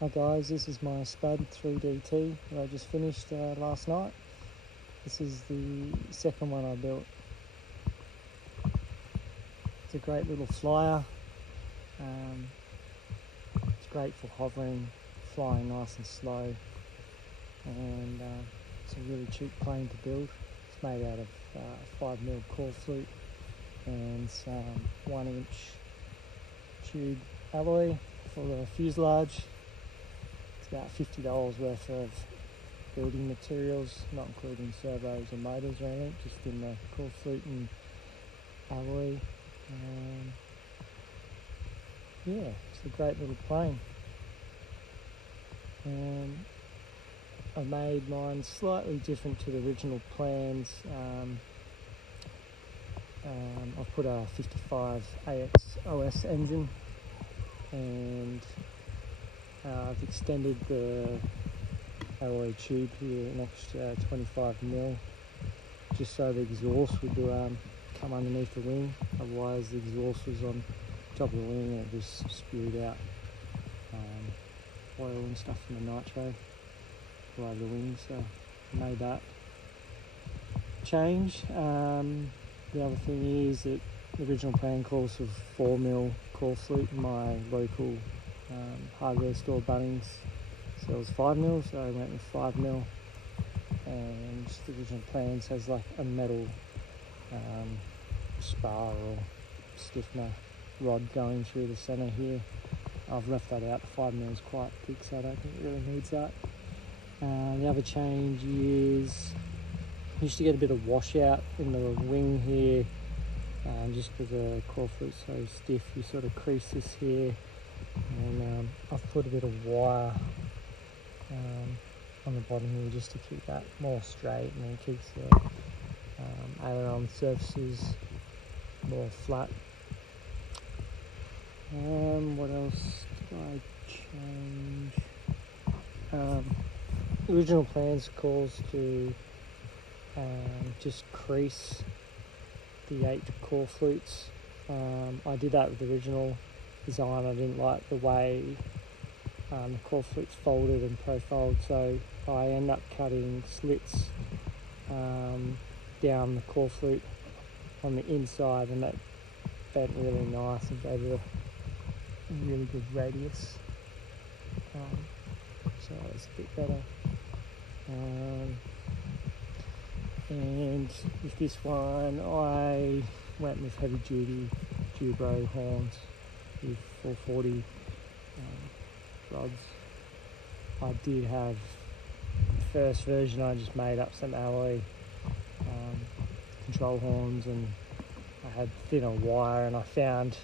Hi guys, this is my SPA3DT that I just finished last night. This is the second one I built. It's a great little flyer. It's great for hovering, flying nice and slow, and it's a really cheap plane to build. It's made out of 5mm corflute and some 1-inch tube alloy for the fuselage. About $50 worth of building materials, not including servos or motors or anything, just in the corflute and alloy. Yeah, it's a great little plane. I made mine slightly different to the original plans. I've put a 55 AXOS engine, and I've extended the alloy tube here an extra 25mm, just so the exhaust would come underneath the wing. Otherwise the exhaust was on top of the wing and it just spewed out oil and stuff from the nitro all over the wing, so I made that change. The other thing is that the original plan calls for 4mm corflute. In my local hardware store Bunnings sells 5mm, so I went with 5mm, and the original plans has like a metal spar or stiffener rod going through the centre here. I've left that out. The 5mm is quite thick, so I don't think it really needs that. The other change is I used to get a bit of washout in the wing here, just because the corflute's so stiff. You sort of crease this here, and I've put a bit of wire on the bottom here just to keep that more straight, and then keeps the aileron surfaces more flat. What else did I change? The original plans calls to just crease the 8 corflutes. I did that with the original design. I didn't like the way the corflute's folded and profiled, so I end up cutting slits down the corflute on the inside, and that bent really nice and gave it a really good radius, so it's a bit better. And with this one I went with heavy duty TJResto horns with 440 rods. I did have the first version, I just made up some alloy control horns, and I had thinner wire, and I found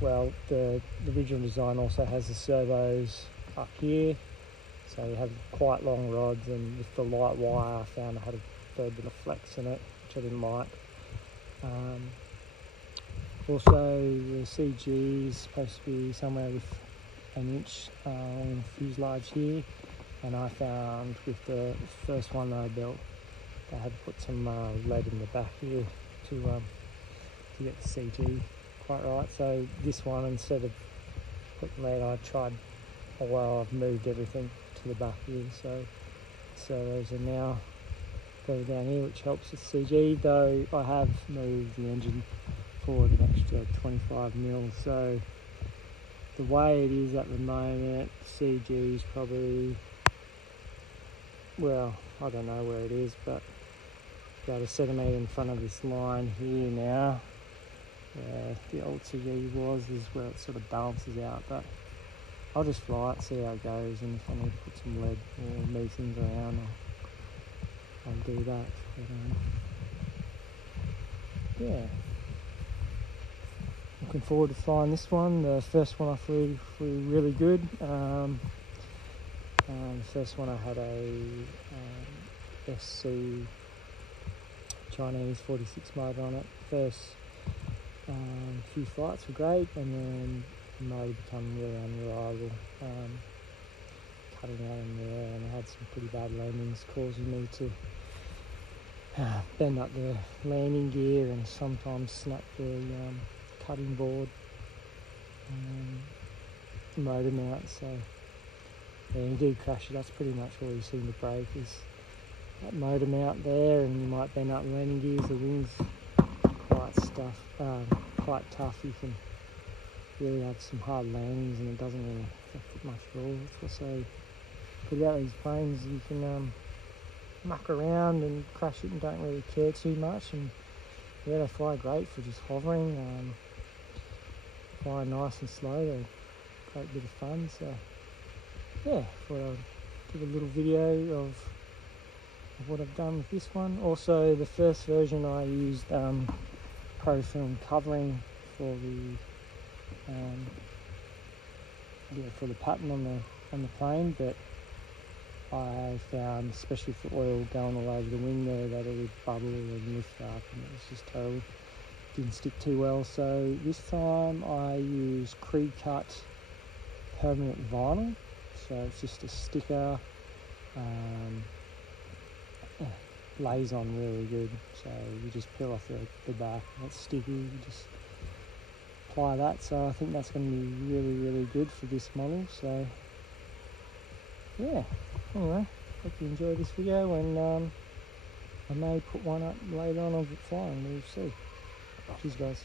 well, the original design also has the servos up here, so you have quite long rods, and with the light wire I found I had a fair bit of flex in it, which I didn't like. Also the CG is supposed to be somewhere with 1 inch on the fuselage here, and I found with the first one that I built I had to put some lead in the back here to get the CG quite right. So this one, instead of putting lead, I tried, well, I've moved everything to the back here, so those are now further down here, which helps with CG, though I have moved the engine forward an extra 25mm. So the way it is at the moment, CG is probably, well, I don't know where it is, but about a centimetre in front of this line here now, where the old CG was, is where it sort of balances out. But I'll just fly it, see how it goes, and if I need to put some lead or move things around, I'll do that. But, yeah, looking forward to flying this one. The first one I flew really good. The first one I had a SC Chinese 46 motor on it. First few flights were great, and then the motor became really unreliable, cutting out in the air, and I had some pretty bad landings, causing me to bend up the landing gear and sometimes snap the cutting board. motor mount. So yeah, you do crash it, that's pretty much all you seem to break is that motor mount there, and you might bend up landing gears. The wings quite tough. You can really have some hard landings and it doesn't really affect it much at all. That's what's so good about these planes. You can muck around and crash it and don't really care too much, and yeah, they fly great for just hovering, fly nice and slow. They're a great bit of fun. So yeah, thought I'd give a little video of what I've done with this one. Also, the first version I used Pro Film covering for the pattern on the plane, but I found, especially for oil going all over the wing there, that it would bubble and lift up, and it was just terrible. Didn't stick too well. So this time I used Cricut permanent vinyl. So it's just a sticker. Lays on really good. So you just peel off the back, and it's sticky. You just apply that. So I think that's going to be really, really good for this model. So yeah, anyway, hope you enjoyed this video, and I may put one up later on of it flying. We'll see. Cheers guys.